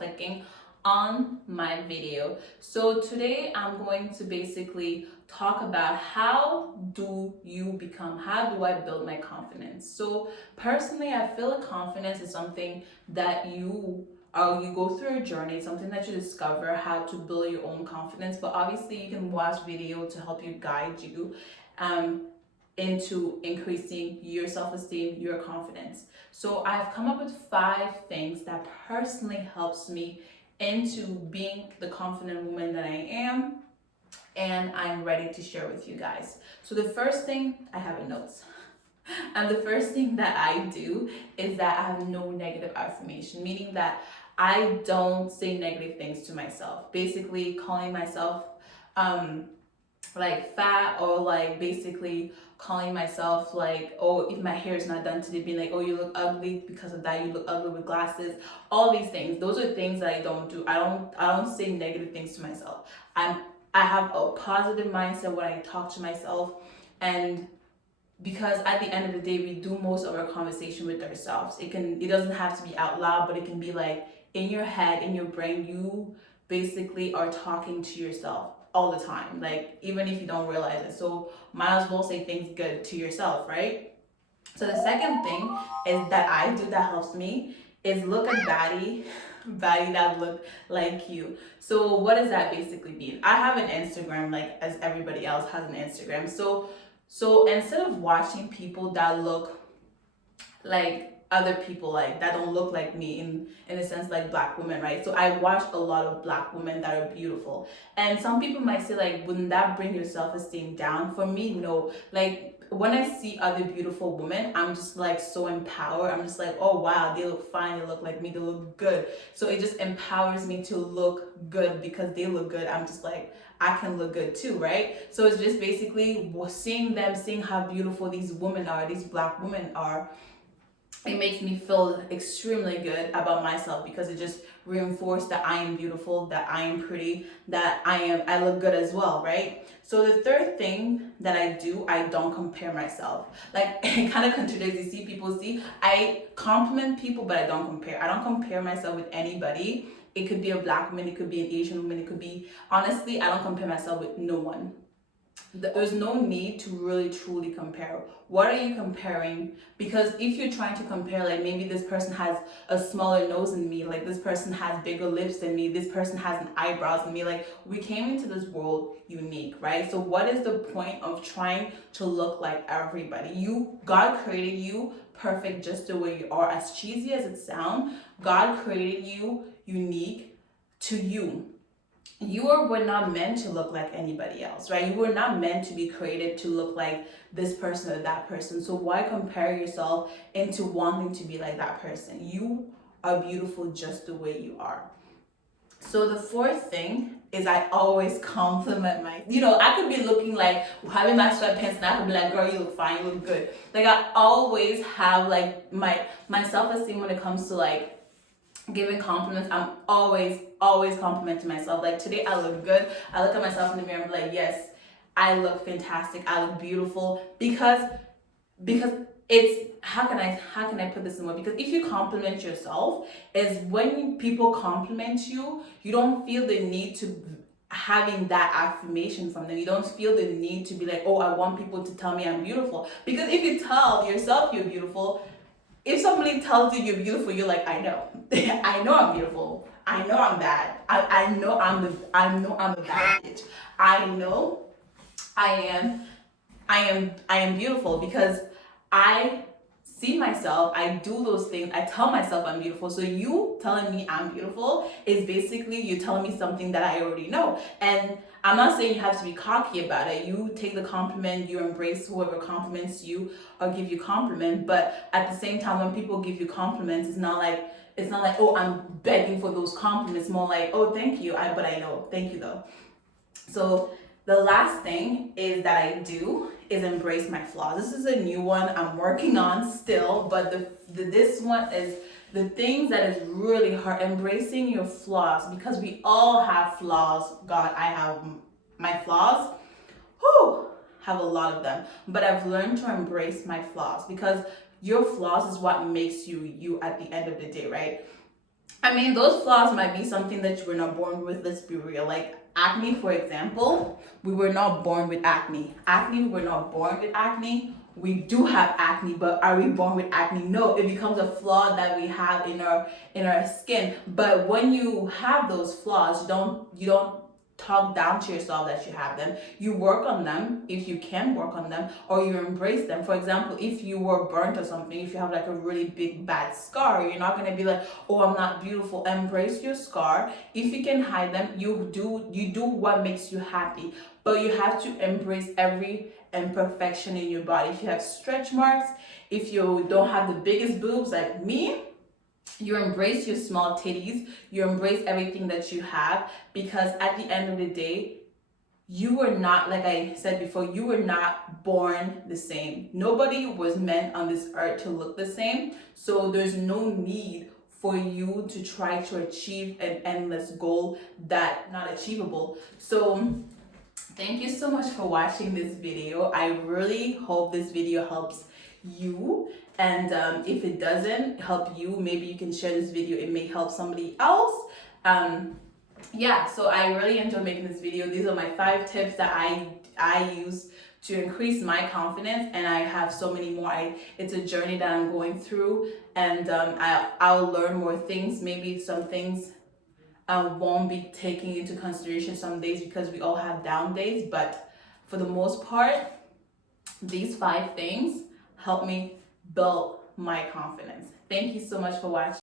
clicking on my video. So today I'm going to basically talk about how do I build my confidence. So personally, I feel like confidence is something that you go through a journey, something that you discover how to build your own confidence. But obviously, you can watch video to help you guide you um, into increasing your self-esteem, your confidence. So I've come up with 5 things that personally helps me into being the confident woman that I am, and I'm ready to share with you guys. So the first thing I have in notes. And the first thing that I do is that I have no negative affirmation, meaning that I don't say negative things to myself. Basically, calling myself like fat, or like basically calling myself like, oh, if my hair is not done today, being like, oh, you look ugly because of that, you look ugly with glasses. All these things, those are things that I don't do. I don't say negative things to myself. I have a positive mindset when I talk to myself. And because at the end of the day, we do most of our conversation with ourselves. It doesn't have to be out loud, but it can be like in your head, in your brain. You basically are talking to yourself all the time, like even if you don't realize it. So might as well say things good to yourself, right? So the second thing is that I do that helps me is look at baddie that look like you. So what does that basically mean? I have an Instagram, like as everybody else has an Instagram. So instead of watching people that look like other people, like that don't look like me, in a sense, like black women, right? So I watch a lot of black women that are beautiful, and some people might say like, wouldn't that bring your self-esteem down? For me, no. Like when I see other beautiful women, I'm just like so empowered. I'm just like, oh wow, they look fine, they look like me, they look good. So it just empowers me to look good. Because they look good, I'm just like, I can look good too, right? So it's just basically seeing them, seeing how beautiful these women are, these black women are. It makes me feel extremely good about myself, because it just reinforced that I am beautiful, that I am pretty, that I look good as well, right? So the third thing that I do, I don't compare myself. Like it kind of contradicts. You see, people see I compliment people, but I don't compare. I don't compare myself with anybody. It could be a black woman, it could be an Asian woman, it could be, honestly, I don't compare myself with no one. There's no need to really truly compare. What are you comparing? Because if you're trying to compare, like maybe this person has a smaller nose than me, like this person has bigger lips than me, this person has an eyebrows than me, like we came into this world unique, right? So what is the point of trying to look like everybody? God created you perfect just the way you are. As cheesy as it sounds, God created you unique to you. Were not meant to look like anybody else, right? You were not meant to be created to look like this person or that person. So why compare yourself into wanting to be like that person? You are beautiful just the way you are. So the fourth thing is I always compliment I could be looking like having my sweatpants and I could be like, girl, you look fine, you look good. Like I always have like my self-esteem when it comes to like giving compliments. I'm always complimenting myself. Like today I look good. I look at myself in the mirror and be like, yes, I look fantastic, I look beautiful. Because it's, how can I put this in word? Because if you compliment yourself, is when people compliment you, you don't feel the need to having that affirmation from them. You don't feel the need to be like, oh, I want people to tell me I'm beautiful. Because if you tell yourself you're beautiful, if somebody tells you you're beautiful, you're like, I know. I know I'm beautiful. I know I'm bad. I know I'm the bad bitch. I know I am beautiful, because I see myself, I do those things, I tell myself I'm beautiful. So you telling me I'm beautiful is basically you telling me something that I already know. And I'm not saying you have to be cocky about it. You take the compliment, you embrace whoever compliments you or give you compliment. But at the same time, when people give you compliments, it's not like, oh, I'm begging for those compliments. More like, oh, thank you, but I know, thank you though. So the last thing is that I do is embrace my flaws. This is a new one I'm working on still, but this one is the things that is really hard, embracing your flaws, because we all have flaws. God, I have my flaws. Have a lot of them, but I've learned to embrace my flaws, because your flaws is what makes you at the end of the day, right? I mean, those flaws might be something that you were not born with. Let's be real. Like acne, for example, we were not born with acne. We were not born with acne. We do have acne, but are we born with acne? No, it becomes a flaw that we have in our skin. But when you have those flaws, you don't talk down to yourself that you have them. You work on them if you can work on them, or you embrace them. For example, if you were burnt or something, if you have like a really big bad scar, you're not gonna be like, oh, I'm not beautiful. Embrace your scar. If you can hide them, you do what makes you happy. But you have to embrace every imperfection in your body. If you have stretch marks, if you don't have the biggest boobs like me, you embrace your small titties, you embrace everything that you have, because at the end of the day, you were not, like I said before, you were not born the same. Nobody was meant on this earth to look the same. So there's no need for you to try to achieve an endless goal that not achievable. So thank you so much for watching this video. I really hope this video helps you. And if it doesn't help you, maybe you can share this video. It may help somebody else. Yeah, so I really enjoy making this video. These are my 5 tips that I use to increase my confidence, and I have so many more. It's a journey that I'm going through, and I'll learn more things. Maybe some things won't be taking into consideration some days, because we all have down days, but for the most part, these 5 things help me build my confidence. Thank you so much for watching.